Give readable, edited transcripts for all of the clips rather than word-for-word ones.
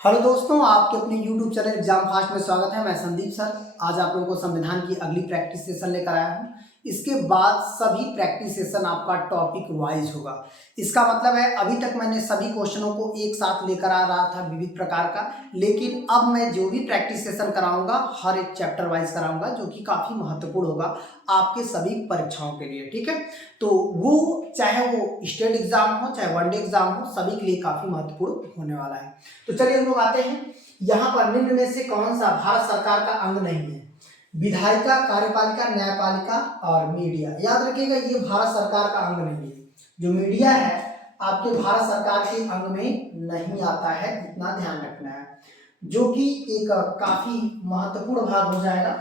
Hello दोस्तों, आपके अपने YouTube चैनल एग्जाम फास्ट में स्वागत है। मैं संदीप सर आज आप लोगों को संविधान की अगली प्रैक्टिस सेशन लेकर आया हूँ। इसके बाद सभी प्रैक्टिस सेशन आपका टॉपिक वाइज होगा। इसका मतलब है अभी तक मैंने सभी क्वेश्चनों को एक साथ लेकर आ रहा था विविध प्रकार का, लेकिन अब मैं जो भी प्रैक्टिस सेशन कराऊंगा हर एक चैप्टर वाइज कराऊंगा, जो कि काफ़ी महत्वपूर्ण होगा आपके सभी परीक्षाओं के लिए। ठीक है, तो वो चाहे वो स्टेट एग्जाम हो चाहे वनडे एग्जाम हो, सभी के लिए काफ़ी महत्वपूर्ण होने वाला है। तो चलिए हम लोग आते हैं। यहाँ पर निम्न में से कौन सा भारत सरकार का अंग नहीं है? विधायिका, कार्यपालिका, न्यायपालिका और मीडिया। याद रखिएगा, ये भारत सरकार का अंग नहीं है। जो मीडिया है आपके भारत सरकार के अंग में नहीं आता है, इतना ध्यान रखना है, जो कि एक काफी महत्वपूर्ण भाग हो जाएगा।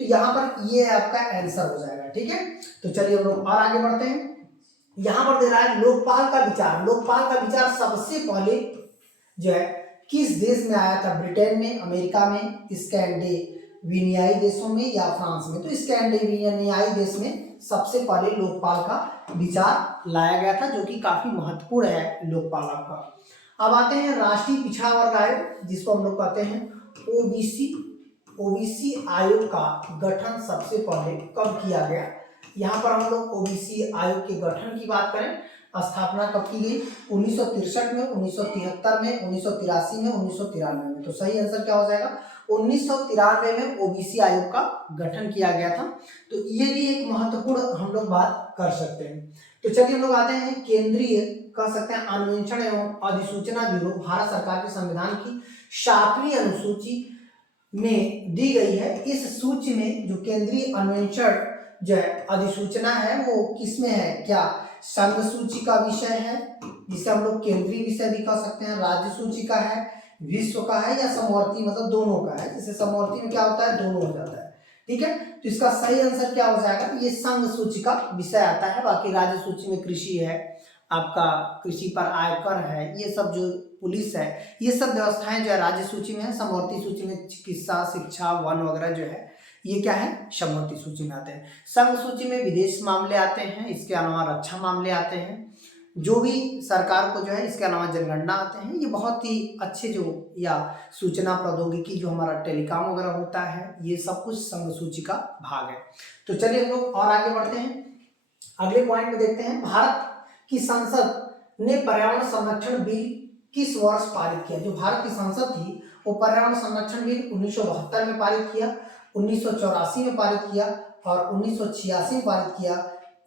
तो यहाँ पर ये आपका आंसर हो जाएगा। ठीक है, तो चलिए हम लोग और आगे बढ़ते हैं। यहाँ पर दे रहा है लोकपाल का विचार। लोकपाल का विचार सबसे पहले जो है किस देश में आया था? ब्रिटेन में, अमेरिका में, स्कैंडिनेवियाई देशों में या फ्रांस में? तो स्कैंडिनेवियाई देश में सबसे पहले लोकपाल का विचार लाया गया था, जो कि काफी महत्वपूर्ण है लोकपाल आपका। अब आते हैं राष्ट्रीय पिछड़ा वर्ग आयोग, जिसको हम लोग कहते हैं ओबीसी। ओबीसी आयोग का गठन सबसे पहले कब किया गया? यहाँ पर हम लोग ओबीसी आयोग के गठन की बात करें, स्थापना कब की गई? 1963 में, 1973 में, 1983 में, 1993 में। तो सही आंसर क्या हो जाएगा? 1993 में ओबीसी आयोग का गठन किया गया था। तो ये भी एक महत्वपूर्ण हम लोग बात कर सकते हैं। तो चलिए हम लोग आते हैं केंद्रीय, कह सकते हैं अन्वेषण एवं अधिसूचना ब्यूरो। भारत सरकार के संविधान की 7वीं अनुसूची में दी गई है। इस सूची में जो केंद्रीय अन्वेषण जो है अधिसूचना है वो किस में है? क्या संघ सूची का विषय है, जिसे हम लोग केंद्रीय विषय भी कह सकते हैं, राज्य सूची का है, विश्व का है, या समवर्ती मतलब दोनों का है? जैसे समवर्ती में क्या होता है, दोनों हो जाता है। ठीक है, तो इसका सही आंसर क्या हो जाएगा? तो ये संघ सूची का विषय आता है। बाकी राज्य सूची में कृषि है, आपका कृषि पर आयकर है, ये सब जो पुलिस है, ये सब व्यवस्थाएं जो है राज्य सूची में है। समवर्ती सूची में चिकित्सा, शिक्षा, वन वगैरह जो है ये क्या है, समवर्ती सूची में आते हैं। संघ सूची में विदेश मामले आते हैं, इसके अलावा रक्षा मामले आते हैं, जो भी सरकार को जो है, इसके अलावा जनगणना आते हैं। ये बहुत ही अच्छे जो या सूचना प्रौद्योगिकी जो हमारा टेलीकॉम वगैरह होता है, ये सब कुछ संघ सूची का भाग है। तो चलिए हम लोग और आगे बढ़ते हैं। अगले पॉइंट में देखते हैं, भारत की संसद ने पर्यावरण संरक्षण बिल किस वर्ष पारित किया? जो भारत की संसद थी वो पर्यावरण संरक्षण बिल 1972 में पारित किया, 1984 में पारित किया और 1986 में पारित किया,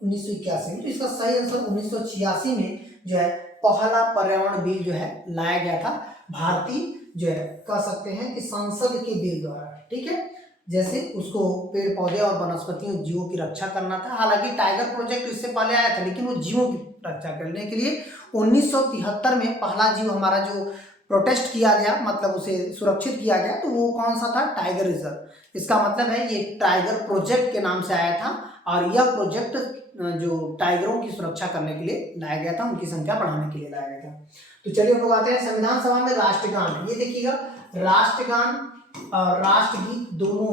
1981 में। तो इसका सही आंसर 1986 में जो है पहला पर्यावरण बिल जो है लाया गया था, भारतीय जो है कह सकते हैं कि संसद के बिल द्वारा। ठीक है, जैसे उसको पेड़ पौधे और वनस्पतियों जीवों की रक्षा करना था। हालांकि टाइगर प्रोजेक्ट इससे पहले आया था, लेकिन वो जीवों की रक्षा करने के लिए 1973 में पहला जीव हमारा जो प्रोटेस्ट किया गया, मतलब उसे सुरक्षित किया गया, तो वो कौन सा था? Tiger reserve. इसका मतलब है ये टाइगर प्रोजेक्ट के नाम से आया था, और यह प्रोजेक्ट जो टाइगरों की सुरक्षा करने के लिए लाया गया था, उनकी संख्या बढ़ाने के लिए लाया गया था। तो चलिए हम लोग आते हैं संविधान सभा में राष्ट्रगान। ये देखिएगा, राष्ट्रगान और राष्ट्रगीत दोनों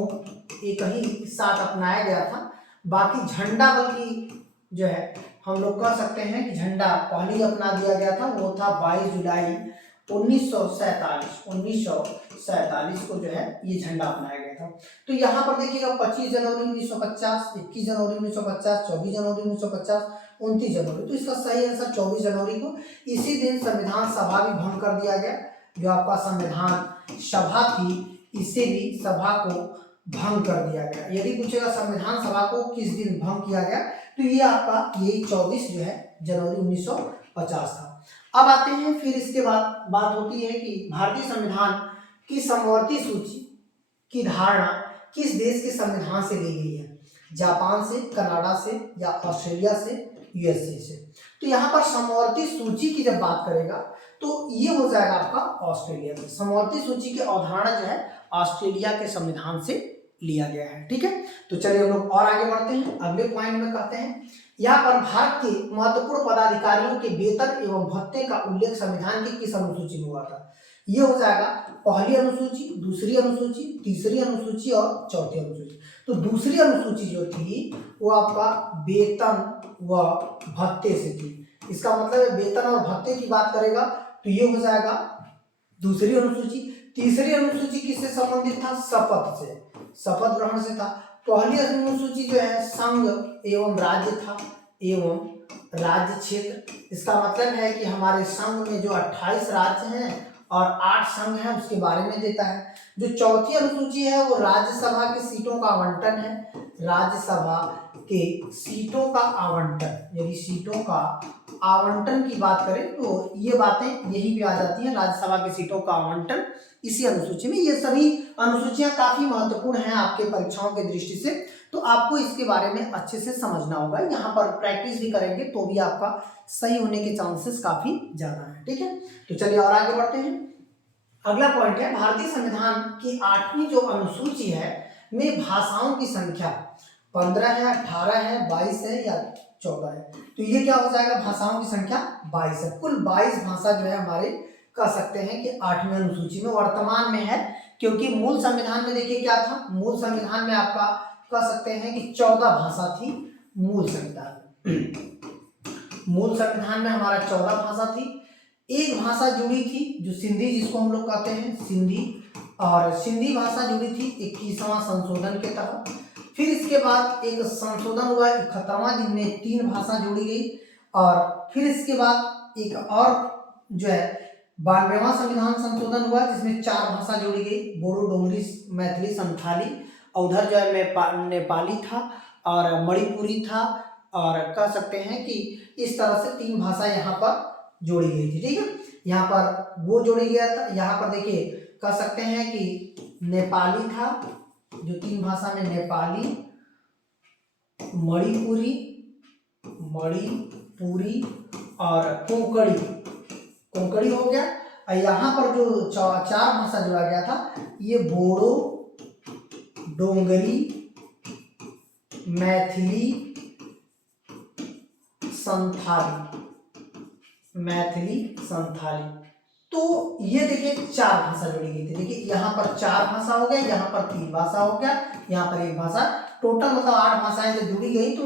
एक ही साथ अपनाया गया था। बाकी झंडा बल्कि जो है हम लोग कह सकते हैं कि झंडा पहले अपना दिया गया था, वो था 22 जुलाई 1947 को जो है ये झंडा अपनाया गया था। तो यहाँ पर देखिएगा 25 जनवरी 1950, 21 जनवरी 1950, 24 जनवरी 1950, 29 जनवरी। तो इसका सही आंसर 24 जनवरी को। इसी दिन संविधान सभा भी भंग कर दिया गया। जो आपका संविधान सभा थी, इसे भी सभा को भंग कर दिया गया। यदि पूछेगा संविधान सभा को किस दिन भंग किया गया, तो ये आपका यही 24 जो है जनवरी 1950 था। अब आते हैं, फिर इसके बाद बात होती है कि भारतीय संविधान की समवर्ती सूची की धारणा किस देश के संविधान से ली गई है? जापान से, कनाडा से या ऑस्ट्रेलिया से, यूएसए से? तो यहाँ पर समवर्ती सूची की जब बात करेगा तो ये हो जाएगा आपका ऑस्ट्रेलिया से। समवर्ती सूची की अवधारणा जो है ऑस्ट्रेलिया के संविधान से लिया गया है। ठीक है, तो चलिए हम लोग और आगे बढ़ते हैं। अगले पॉइंट में कहते हैं, यहाँ पर भारत के महत्वपूर्ण पदाधिकारियों के वेतन एवं भत्ते का उल्लेख संविधान की किस अनुसूची में हुआ था? ये हो जाएगा पहली अनुसूची, दूसरी अनुसूची, तीसरी अनुसूची और चौथी अनुसूची। तो दूसरी अनुसूची जो थी वो आपका वेतन व भत्ते से थी। इसका मतलब है वेतन और भत्ते की बात करेगा तो ये हो जाएगा दूसरी अनुसूची। तीसरी अनुसूची किससे संबंधित था? शपथ से, शपथ ग्रहण से था। पहली अनुसूची जो है संघ एवं राज्य था एवं राज्य क्षेत्र। इसका मतलब है कि हमारे संघ में जो 28 राज्य हैं और 8 संघ हैं उसके बारे में देता है। जो चौथी अनुसूची है वो राज्यसभा की सीटों का आवंटन है। राज्यसभा के सीटों का आवंटन, यदि सीटों का आवंटन की बात करें तो ये बातें यही भी आ जाती हैं, राज्यसभा की सीटों का आवंटन इसी अनुसूची में। ये सभी अनुसूचियां काफी महत्वपूर्ण हैं आपके परीक्षाओं की दृष्टि से, तो आपको इसके बारे में अच्छे से समझना होगा। यहाँ पर प्रैक्टिस भी करेंगे तो भी आपका सही होने के चांसेस काफी ज्यादा है। ठीक है, तो चलिए और आगे बढ़ते हैं। अगला पॉइंट है भारतीय संविधान की 8वीं जो अनुसूची है में भाषाओं की संख्या 15 है, 18 है, 22 है या 14 है। तो ये क्या हो जाएगा? भाषाओं की संख्या 22 है। कुल 22 भाषा जो है हमारे कह सकते हैं कि 8वीं अनुसूची में वर्तमान में है, क्योंकि मूल संविधान में देखिए क्या था, मूल संविधान में आपका कह सकते हैं कि 14 भाषा थी। मूल संविधान मूल संविधान में हमारा 14 भाषा थी। एक भाषा जुड़ी थी जो सिंधी, जिसको हम लोग कहते हैं सिंधी, और सिंधी भाषा जुड़ी थी 21वां संशोधन के तहत। फिर इसके बाद एक संशोधन हुआ 71वां जिनमें 3 भाषा जोड़ी गई, और फिर इसके बाद एक और जो है 92वां संविधान संशोधन हुआ जिसमें 4 भाषा जोड़ी गई, बोडो, डोंगरी, मैथिली, संथाली। उधर जो है नेपाली था और मणिपुरी था, और कह सकते हैं कि इस तरह से 3 भाषा यहाँ पर जोड़ी गई थी। ठीक है, यहाँ पर वो जोड़ी गया था। यहाँ पर देखिए कह सकते हैं कि नेपाली था, जो 3 भाषा में नेपाली, मणिपुरी और कोंकणी हो गया। और यहाँ पर जो 4 भाषा जोड़ा गया था ये बोडो, डोंगरी, मैथिली, संथाली। तो ये देखिए 4 भाषा जोड़ी गई थी। देखिए यहाँ पर 4 भाषा हो गया, यहाँ पर 3 भाषा हो गया, यहाँ पर 1 भाषा, टोटल मतलब 8 भाषाएं जो जुड़ी गई। तो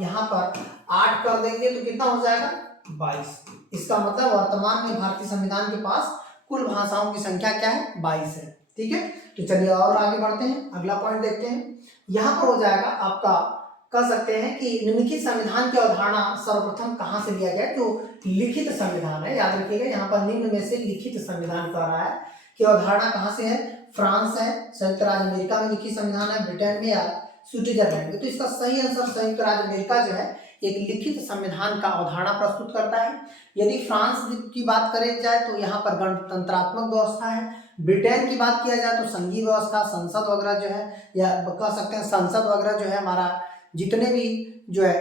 यहाँ पर 8 कर देंगे तो कितना हो जाएगा? 22। इसका मतलब वर्तमान में भारतीय संविधान के पास कुल भाषाओं की संख्या क्या है? 22 है। ठीक है, तो चलिए और आगे बढ़ते हैं, अगला पॉइंट देखते हैं। यहाँ पर हो जाएगा आपका कह सकते हैं कि निम्नलिखित संविधान की अवधारणा सर्वप्रथम कहाँ से लिया गया? जो लिखित संविधान है, याद रखिएगा यहाँ पर निम्न में से लिखित संविधान कह रहा है कि अवधारणा कहाँ से है? फ्रांस है, संयुक्त राज्य अमेरिका में लिखित संविधान है, ब्रिटेन में या स्विट्जरलैंड में। तो इसका सही आंसर संयुक्त राज्य अमेरिका जो है एक लिखित संविधान का अवधारणा प्रस्तुत करता है। यदि फ्रांस की बात करें जाए तो यहाँ पर गणतंत्रात्मक व्यवस्था है। ब्रिटेन की बात किया जाए तो संघीय व्यवस्था, संसद वगैरह जो है, या कह सकते हैं संसद वगैरह जो है, हमारा जितने भी जो है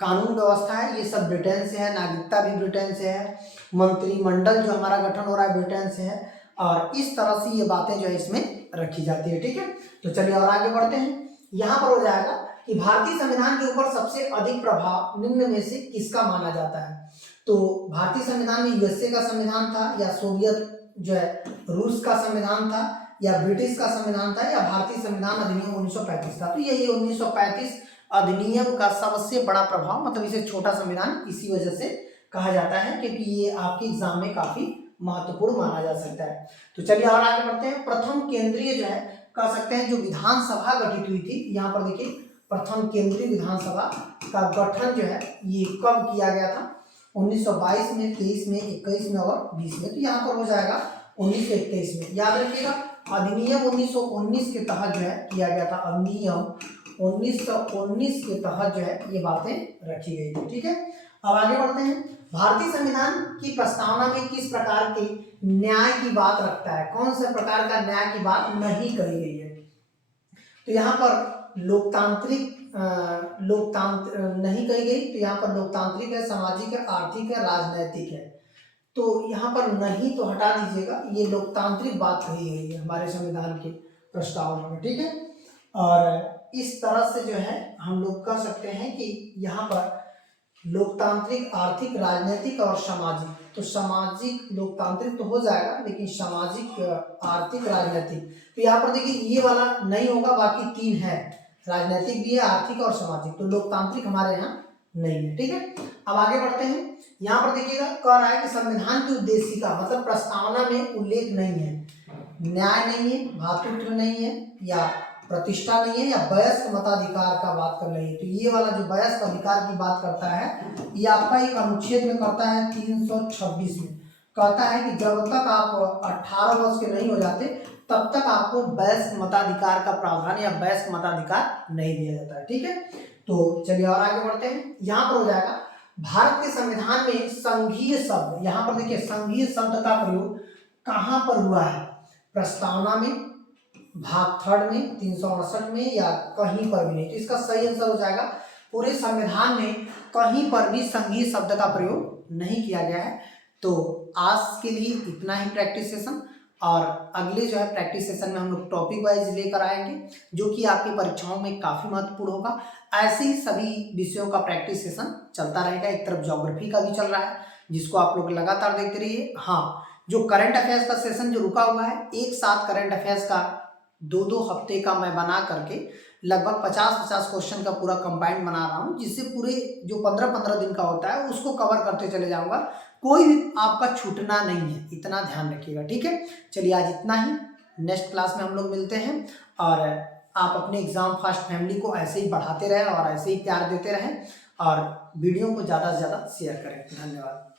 कानून व्यवस्था है ये सब ब्रिटेन से है, नागरिकता भी ब्रिटेन से है, मंत्रिमंडल जो हमारा गठन हो रहा है ब्रिटेन से है, और इस तरह से ये बातें जो है इसमें रखी जाती है। ठीक है, तो चलिए और आगे बढ़ते हैं। यहाँ पर हो जाएगा कि भारतीय संविधान के ऊपर सबसे अधिक प्रभाव निम्न में से किसका माना जाता है? तो भारतीय संविधान में यूएसए का संविधान था, या सोवियत जो है रूस का संविधान था, या ब्रिटिश का संविधान था, या भारतीय संविधान अधिनियम 1935 था। तो ये 1935 अधिनियम का सबसे बड़ा प्रभाव, मतलब इसे छोटा संविधान इसी वजह से कहा जाता है क्योंकि ये आपके एग्जाम में काफी महत्वपूर्ण माना जा सकता है। तो चलिए और आगे बढ़ते हैं। प्रथम केंद्रीय जो है कह सकते हैं जो विधानसभा गठित हुई थी, यहाँ पर देखिए प्रथम केंद्रीय विधानसभा का गठन जो है ये कब किया गया था? 1922 में, 23 में, 21 में और 20 में। तो यहाँ पर हो जाएगा 1921 में। याद रखिएगा अधिनियम 1919 के तहत जो है किया गया था, अधिनियम 1919 के तहत जो है ये बातें रखी गई थी। ठीक है, अब आगे बढ़ते हैं। भारतीय संविधान की प्रस्तावना में किस प्रकार के न्याय की बात रखता है? कौन से प्रकार का न्याय की बात नहीं करी गई है? तो यहाँ पर लोकतांत्रिक नहीं कही गई। तो यहाँ पर लोकतांत्रिक है, सामाजिक है, आर्थिक है, राजनैतिक है। तो यहाँ पर नहीं तो हटा दीजिएगा, ये लोकतांत्रिक बात कही गई है हमारे संविधान के प्रस्तावना में। ठीक है, और इस तरह से जो है हम लोग कह सकते हैं कि यहाँ पर लोकतांत्रिक, आर्थिक, राजनीतिक और सामाजिक। तो सामाजिक लोकतांत्रिक तो हो जाएगा, लेकिन सामाजिक, आर्थिक, राजनीतिक, तो यहाँ पर देखिए ये वाला नहीं होगा, बाकी 3 है, राजनीतिक भी है, आर्थिक और सामाजिक। तो लोकतांत्रिक हमारे यहाँ नहीं है। ठीक है, अब आगे बढ़ते हैं। यहाँ पर देखिएगा कह रहा है कि संविधान की उद्देशिका मतलब प्रस्तावना में उल्लेख नहीं है, न्याय नहीं है, भातृत्व नहीं है, या प्रतिष्ठा नहीं है, या वयस्क मताधिकार का बात कर रही है। तो ये वाला जो वयस्क अधिकार की बात करता है ये आपका एक अनुच्छेद में करता है 326 में, कहता है कि जब तक आप 18 वर्ष के नहीं हो जाते तब तक आपको वयस्क मताधिकार का प्रावधान या वयस्क मताधिकार नहीं दिया जाता है। ठीक है, तो चलिए और आगे बढ़ते हैं। यहाँ पर हो जाएगा भारत के संविधान में संघीय शब्द, यहाँ पर देखिए संघीय शब्द का प्रयोग कहाँ पर हुआ है, प्रस्तावना में, भाग 3 में, 368 में, या कहीं पर भी नहीं। तो इसका सही आंसर हो जाएगा पूरे संविधान में कहीं पर भी संघीय शब्द का प्रयोग नहीं किया गया है। तो आज के लिए इतना ही प्रैक्टिस सेशन, और अगले जो है प्रैक्टिस सेशन में हम लोग टॉपिक वाइज लेकर आएंगे जो कि आपकी परीक्षाओं में काफ़ी महत्वपूर्ण होगा। ऐसे ही सभी विषयों का प्रैक्टिस सेशन चलता रहेगा। एक तरफ ज्योग्राफी का भी चल रहा है जिसको आप लोग लगातार देखते रहिए। हाँ, जो करंट अफेयर्स का सेशन जो रुका हुआ है, एक साथ करंट अफेयर्स का 2-2 हफ्ते का मैं बना करके लगभग 50-50 क्वेश्चन का पूरा कंबाइंड बना रहा हूँ, जिससे पूरे जो 15-15 दिन का होता है उसको कवर करते चले जाऊंगा। कोई भी आपका छूटना नहीं है, इतना ध्यान रखिएगा। ठीक है, चलिए आज इतना ही, नेक्स्ट क्लास में हम लोग मिलते हैं। और आप अपने एग्जाम फास्ट फैमिली को ऐसे ही बढ़ाते रहें और ऐसे ही प्यार देते रहें, और वीडियो को ज़्यादा से ज़्यादा शेयर करें। धन्यवाद।